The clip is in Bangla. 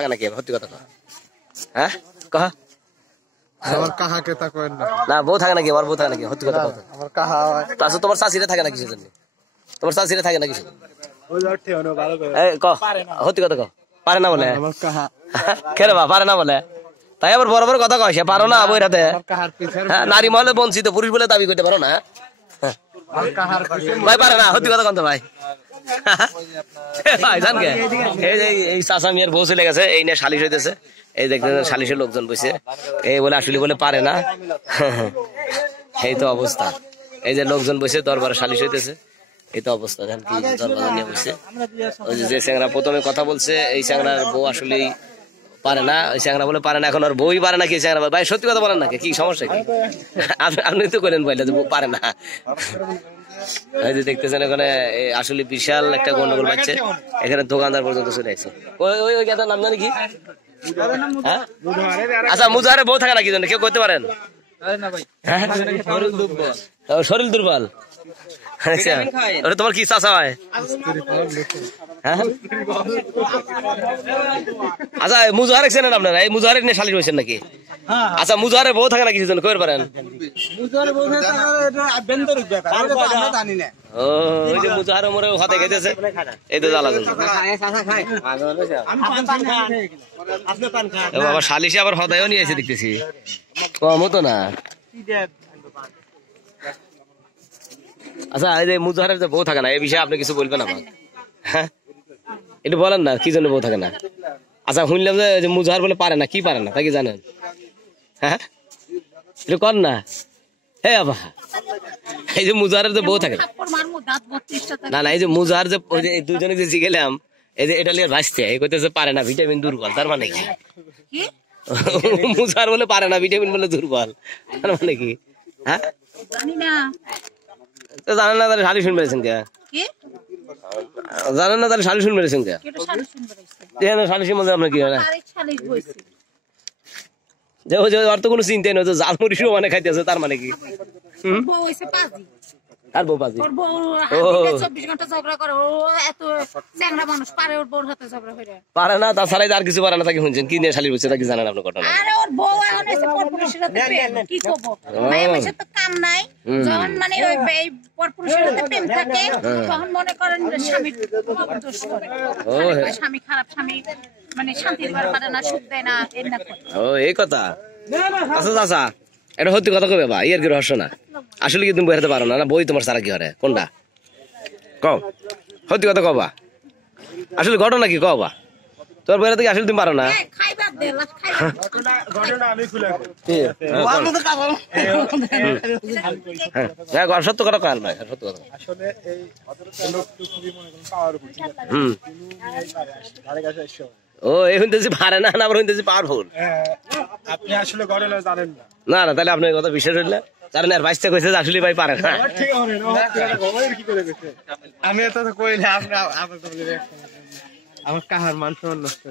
থাকে নাকি সত্যি কথা কহ হ্যাঁ কহ আমার কাহাকে তা করেন না না বউ থাকে নাকি আমার বউ থাকে নাকি সত্যি কথা কহ আমার কাহা তাছাড়া তোমার শাশুড়ি থাকে নাকি সেজন্য তোমার শাশুড়ি থাকে নাকি ওই লড়তে হলো ভালো করে এই কহ সত্যি কথা কহ পারে না বলে আমার কাহা কেন বা পারে না বলে তাই আবার বড় বড় কথা কয় সে পারো না বই রাতে আমার কাহার পিছনে নারী মহলে বঞ্চিত পুরুষ বলে দাবি করতে পারো না আমার কাহার ভাই পারে না সত্যি কথা কন্ত ভাই ভাই জান কে এই যে এই চাচা মিয়ার বউ চলে গেছে এই নিয়ে সালিশ হইতেছে এই দেখতে সালিশের লোকজন বসে এই বলে আসলে বলে পারে না এই তো অবস্থা এই যে লোকজন বসে দরবারে সালিশ হইতেছে এই তো অবস্থা জান কি দরবার নিয়ে বসে ওই যে চ্যাংরা প্রথমে কথা বলছে এই চ্যাংরার বউ আসলেই পারে না ওই চ্যাংরা বলে পারে না এখন আর বই পারে না কি চ্যাংরা ভাই সত্যি কথা বলেন নাকি কি সমস্যা কি আপনি তো করেন বললে যে পারে না এই যে দেখতেছেন এখানে আসলে বিশাল একটা গন্ডগোল পাচ্ছে এখানে দোকানদার পর্যন্ত চলে আসছে ওই ওই নাম জানি কি আচ্ছা মুজাহারে বউ থাকে নাকি কেউ করতে পারেন শরীর দুর্বল আচ্ছা ওটা তোমার কি চাচা হয় আচ্ছা মুজাহার চেনেন আপনারা এই মুজাহারের নিয়ে শালিশ হয়েছেন নাকি আচ্ছা মুজাহারে বউ থাকে নাকি সেজন্য কই পারেন ও ওই যে মুজাহার মরে হাতে খেতেছে এই তো জ্বালা বাবা শালিশে আবার হদায়ও নিয়ে এসে দেখতেছি কম হতো না আচ্ছা এই যে মুজাহারের যে বউ থাকে না এই বিষয়ে আপনি কিছু বলবেন আমার হ্যাঁ একটু বলেন না কি জন্য বউ থাকে না আচ্ছা শুনলাম যে মুজাহার বলে পারে না কি পারে না তা কি জানেন হ্যাঁ একটু কর না হে বাবা এই যে মুজাহারের যে বউ থাকে না না এই যে মুজাহার যে ওই যে দুজনে যে জিগেলাম এই যে এটা নিয়ে ভাসতে এই করতেছে পারে না ভিটামিন দুর্বল তার মানে কি মুজাহার বলে পারে না ভিটামিন বলে দুর্বল তার মানে কি হ্যাঁ জানেন না তাহলে শালি শুনবে কে জানেন না তাহলে শালি শুনবে কে শালিশের মধ্যে আপনার কি হয় না অর্থ কোনো চিন্তাই নয় জাল মরিচ মানে খাইতেছে তার মানে কি আর বউ পাজি 24 ঘন্টা ঝগড়া করে ও এত চ্যাংড়া মানুষ পারে ওর বউর হাতে ঝগড়া করে পারে না তাছাড়া আর কিছু পারে না তাকে শুনছেন কি নিয়ে শালির বসে তাকে জানেন আপনি ঘটনা আরে ওর বউ এখন এসে পরপুরুষের হাতে প্রেম কি করব মায়ের মাসে তো কাম নাই যখন মানে ওই পরপুরুষের হাতে প্রেম থাকে তখন মনে করেন স্বামী দোষ করে স্বামী খারাপ স্বামী মানে শান্তি দিবার পারে না সুখ দেয় না এর না ও এই কথা আচ্ছা চাচা এটা সত্যি কথা কবে বা ইয়ের কি রহস্য না আসলে কি তুমি বই হাতে পারো না বই তোমার সারা কি হরে কোনটা কও সত্যি কথা কবা আসলে ঘটনা কি কবা তোর বই হাতে আসলে তুমি পারো না হ্যাঁ সত্য কথা কাল ভাই সত্য কথা আসলে এই লোকটি খুবই মনে করেন পাওয়ারফুল ধারে কাছে এসে ও এই হইতেছি পারে না আবার হইতেছি পাওয়ারফুল আপনি আসলে ঘটনা জানেন না না না তাহলে আপনার কথা বিশ্বাস হইলে কারণ আর বাইশটা কইছে আসলে ভাই পারে না আমি এত কইলে আমার কাহার মান সম্মান নষ্ট